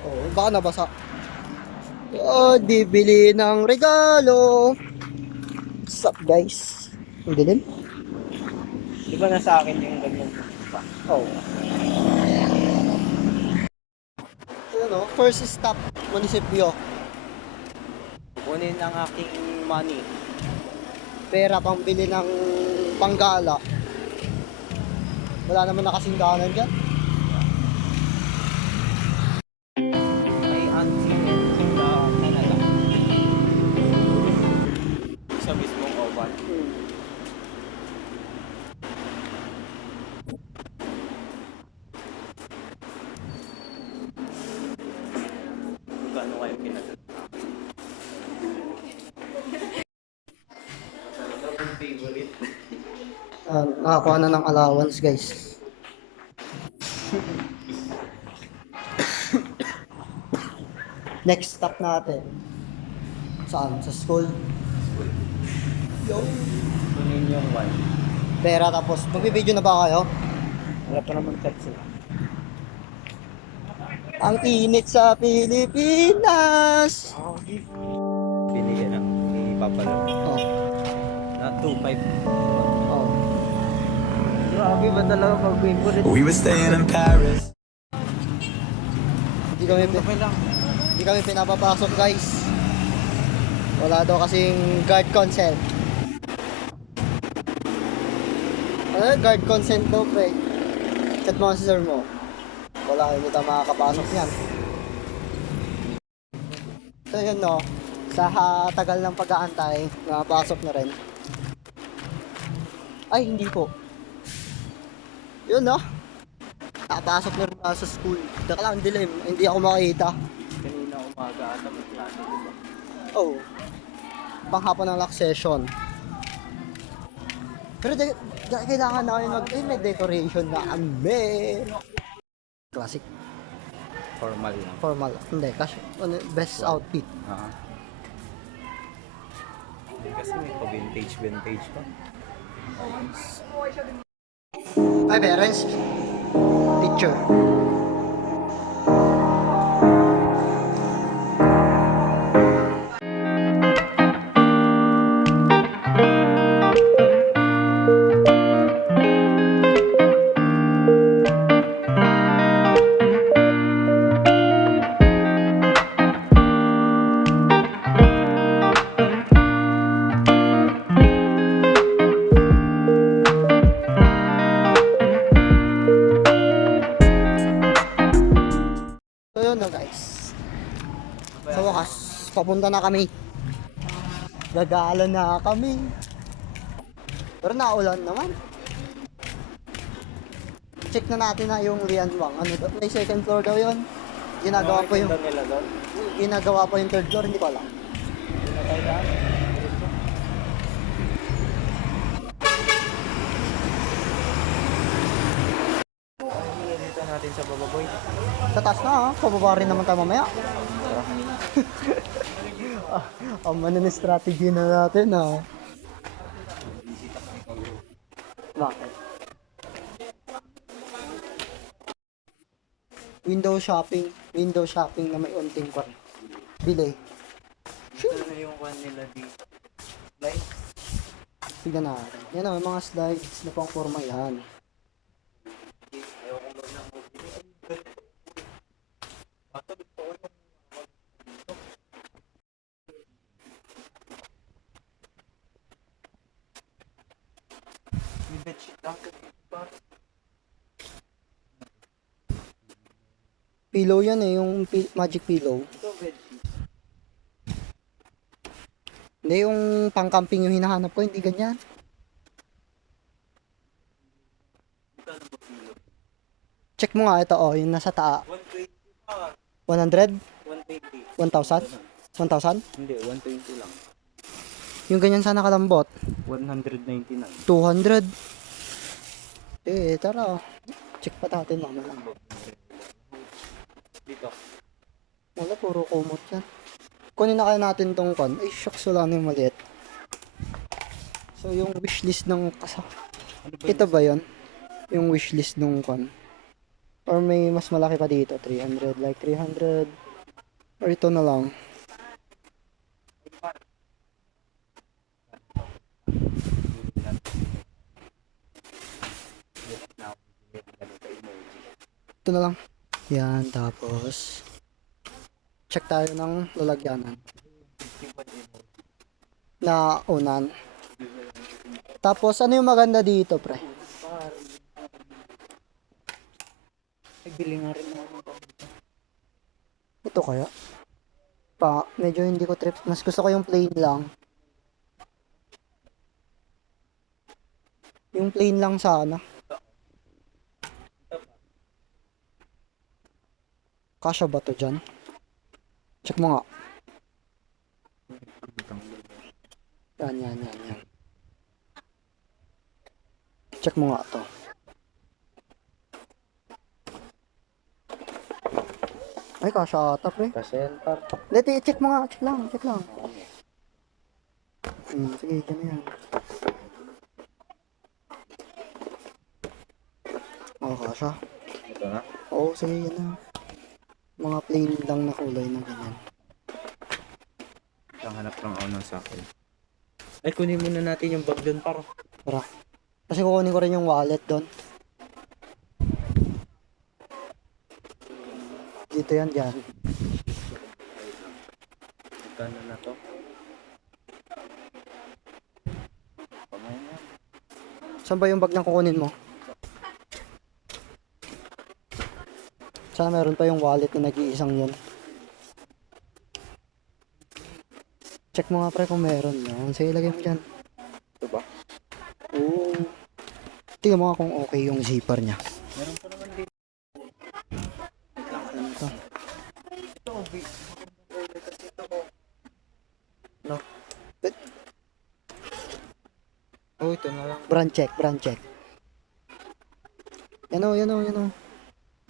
Oh, baka nabasa. Oh, di bili ng regalo. What's up, guys? Ang dilim? Di ba nasa akin yung ganyan pa? Oh. Ano, first stop, munisipyo. Kukunin ang aking money. Pera pang bili ng panggala. Wala naman nakasingganan dyan. May auntie sa Canada. Sa mismong oval. Kano kayo pinagod? Ang favorite. Nakakuha na ng allowance, guys. Next stop natin. Saan? Sa school. Yo. Kunin yung one. Pera, tapos magbibideo na ba kayo? Wala pa naman chat sila. Ang init sa Pilipinas. Binigyan na. Ipapalo. Oh. Na 2.5. Oh. Grabe ba talaga pag-favorite? We were staying in Paris. Okay lang. Hindi kami pinapapasok, guys. Wala daw kasing guard consent. Ano, guard consent daw, pre. Chat mo si sir mo. Wala, hindi tayo makakapasok yan. So yun, no, sa tagal ng pag-aantay, nakapasok na rin. Ay, hindi po. Yun, no, nakapasok na rin ako sa school. Daka lang, dilim, hindi ako makita. Kanina umaga ata magklase, diba? Oh, panghapon ng lock session. Pero kailangan na kayo may decoration na kami. Classic, Formal lang. formal. Hindi, best outfit. Kasi may pa-vintage pa. Hi parents, teacher. So yun na, guys. Sa wakas, papunta na kami. Gagala na kami. Pero naulan naman. Check na natin na yung Lian Wang. Ano daw? May second floor daw yun. Ginagawa po yung nila doon. ginagawa po yung third floor, hindi ko alam. Dito natin sa bababoy. Sa taas na, ha? Pababa rin naman tayo mamaya. Ang manin strategy na natin, ha? Bakit? Window shopping na may unting kwan. Bili. Ano yung one nila dito? Like, Tignan natin. Yan na, may mga slides na pang forma yan. may bedsheet lang. Pillow yan eh, yung magic pillow. Ito bedsheet. Hindi yung pang-camping yung hinahanap ko, hindi ganyan. Check mo nga ito, oh, yung nasa taa. 120 pa. 100? 120. 1,000? 1,000? Hindi, 120 lang. Yung ganyan sana kalambot. 199. 200. Tara. Check pa natin mamaya. Dito. Wala, puro kumot yan. Kunin na kaya natin tong kon. Ay, shucks, wala na yung maliit. So, yung wishlist ng Ano ba ito ba yon? Yung wishlist nung kon. Or may mas malaki pa dito, 300, like 300. Or ito na lang. Ito na lang. Yan, tapos check tayo ng lalagyanan na unan. Tapos ano yung maganda dito, pre? Ay, bili nga rin ako. Ito kaya? Medyo hindi ko trip. Mas gusto ko yung plain lang. Yung plain lang sana. Kasya ba to dyan? Check mo nga. Yan. Check mo nga to. Ay, kasya ata, pre. Pa-center. Hindi, check mo nga. Check lang. Sige, yan. Kasya. Ito na. Oo, sige, yan na. Mga plain lang na kulay na ganyan. Hanap lang ako ng sakay. Ay, kunin muna natin yung bag doon para. Tara. Kasi kukunin ko rin yung wallet doon. Dito yan, dyan. Magkano na to? Pamain na. Saan ba yung bag na kukunin mo? Sana meron pa yung wallet na nag-iisang yun. Check mo nga pre kung meron yan. Sige, ilagay mo dyan. Ito ba? Oo. Tingnan mo nga kung okay yung zipper niya. Meron pa naman dito. Ito. Ito, kasi ito ko. No. Oh, ito na lang. Brand check. Yan o.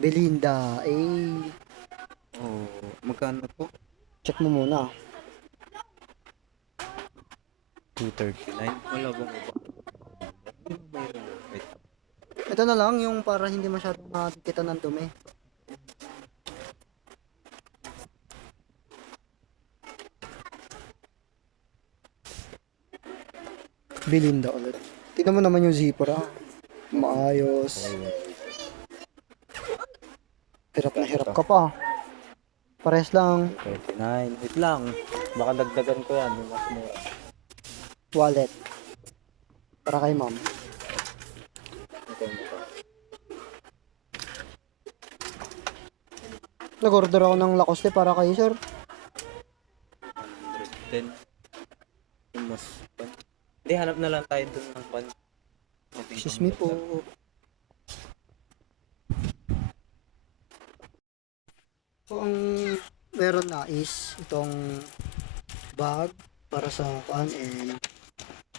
Belinda. Oh, magkano to? Check mo muna. 239. Wala bang iba? Wait. Ito na lang yung para hindi masyadong makikita ng dumi. Belinda ulit. Tingnan mo naman yung zipper Maayos. Hirap na hirap ka pa. Pares lang. 39. Wait lang. Baka dagdagan ko yan. Yung mas mura. Wallet. Para kay ma'am. Ito mo pa. Nag-order ako ng Lacoste para kay sir. 110. Yung mas pan. Hindi, hanap na lang tayo dun ng pan. Excuse me po. So, ang meron na is itong bag para sa pan and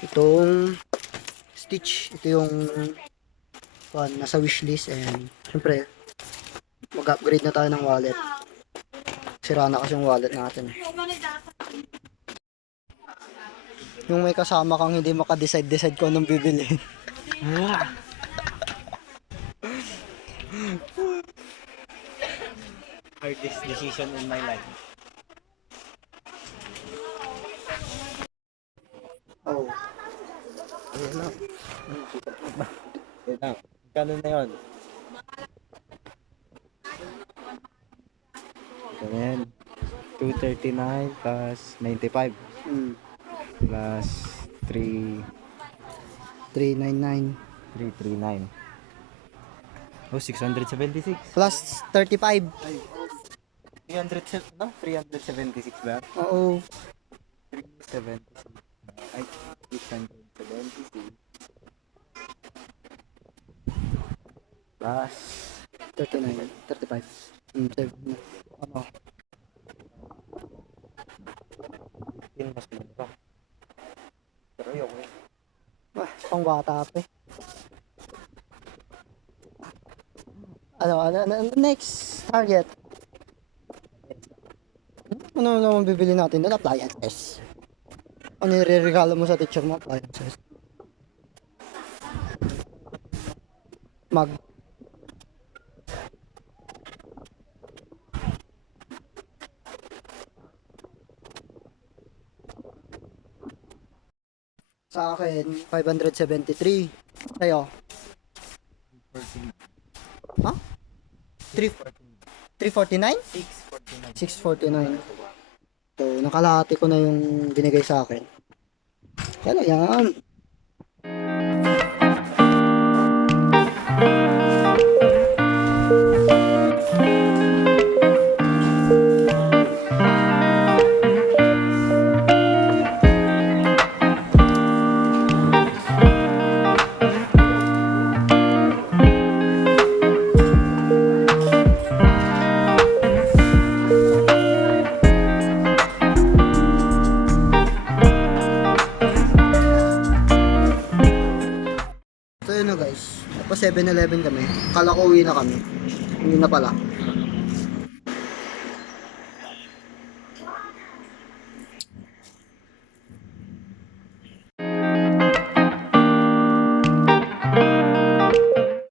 itong stitch. Ito yung pan nasa wishlist and syempre mag-upgrade na tayo ng wallet. Sira na kasi yung wallet natin. Yung may kasama kang hindi makadecide kung anong bibili. Hardest decision in my life. Oh. Ayan na. Wait lang. Magkano na yun? Ito na yan. 239 plus 95 plus 399 339. Oh, 676. plus 35. 300, no? 376 ba? Oo. 376. Ay, 676. Plus 39, 35. Ano? yun mas mura. Pero ayoko eh. Pang bata pa eh. Ano, next target. Ano naman bibili natin doon? Appliances. Ano nire-regalo mo sa teacher mo? Appliances. Sa akin, 573. Sa'yo? Ha? 349? 649. 649. So, nakalahati ko na yung binigay sa akin. Kaya na yan. So yun na guys, tapos 7-Eleven kami. Kala ko uwi na kami. Hindi na pala.